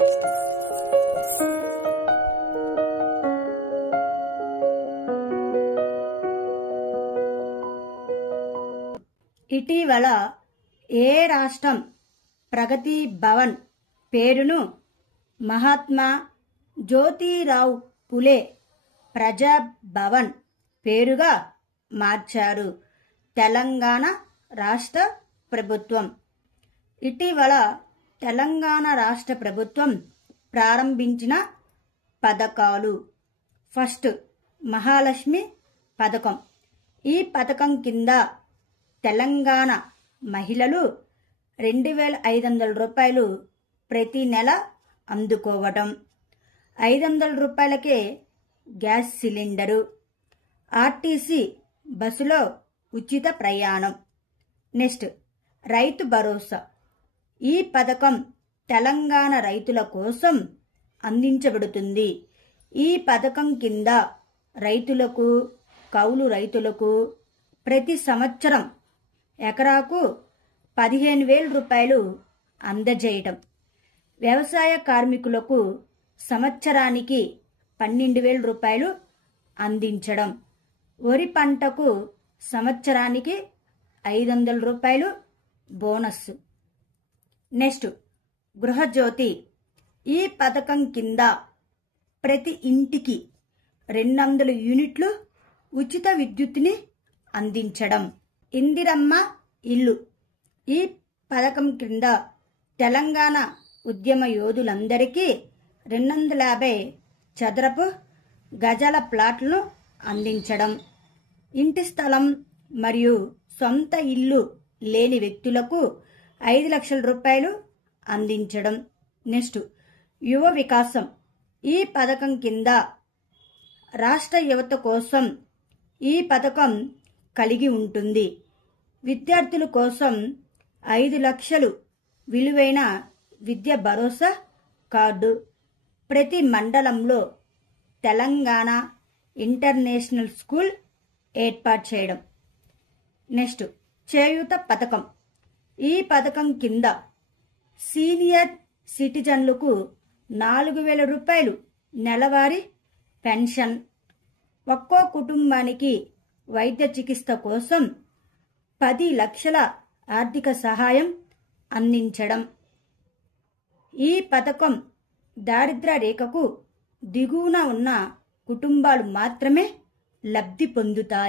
ఇటీవల ఏ రాష్ట్రం ప్రగతి భవన్ పేరును మహాత్మా జ్యోతిరావు పులే ప్రజా భవన్ పేరుగా మార్చారు? తెలంగాణ రాష్ట్ర ప్రభుత్వం. ఇటీవల తెలంగాణ రాష్ట్ర ప్రభుత్వం ప్రారంభించిన పథకాలు. ఫస్ట్, మహాలక్ష్మి పథకం. ఈ పథకం కింద తెలంగాణ మహిళలు 2500 రూపాయలు ప్రతి నెల అందుకోవటం. 500 రూపాయలకే గ్యాస్ సిలిండరు. ఆర్టీసీ బస్సులో ఉచిత ప్రయాణం. నెక్స్ట్, రైతు భరోసా. ఈ పథకం తెలంగాణ రైతుల కోసం అందించబడుతుంది. ఈ పథకం కింద రైతులకు, కౌలు రైతులకు ప్రతి సంవత్సరం ఎకరాకు 15,000 రూపాయలు అందజేయటం. వ్యవసాయ కార్మికులకు సంవత్సరానికి 12,000 రూపాయలు అందించడం. వరి పంటకు సంవత్సరానికి 500 రూపాయలు బోనస్. నెక్స్ట్, గృహజ్యోతి. ఈ పథకం కింద ప్రతి ఇంటికి 200 యూనిట్లు ఉచిత విద్యుత్తుని అందించడం. ఇందిరమ్మ ఇల్లు. ఈ పథకం కింద తెలంగాణ ఉద్యమ యోధులందరికీ 250 చదరపు గజాల ప్లాట్లను అందించడం. ఇంటి స్థలం మరియు సొంత ఇల్లు లేని వ్యక్తులకు 5 లక్షల రూపాయలు అందించడం. నెక్స్ట్, యువ వికాసం. ఈ పథకం కింద రాష్ట్ర యువత కోసం ఈ పథకం కలిగి ఉంటుంది. విద్యార్థుల కోసం 5 లక్షలు విలువైన విద్య భరోసా కార్డు. ప్రతి మండలంలో తెలంగాణ ఇంటర్నేషనల్ స్కూల్ ఏర్పాటు చేయడం. నెక్స్ట్, చేయూత పథకం. ఈ పథకం కింద సీనియర్ సిటిజన్లకు 4,000 రూపాయలు నెలవారీ పెన్షన్. ఒక్కో కుటుంబానికి వైద్య చికిత్స కోసం 10 లక్షల ఆర్థిక సహాయం అందించడం. ఈ పథకం దారిద్ర్య రేఖకు దిగువన ఉన్న కుటుంబాలు మాత్రమే లబ్ధి పొందుతాయి.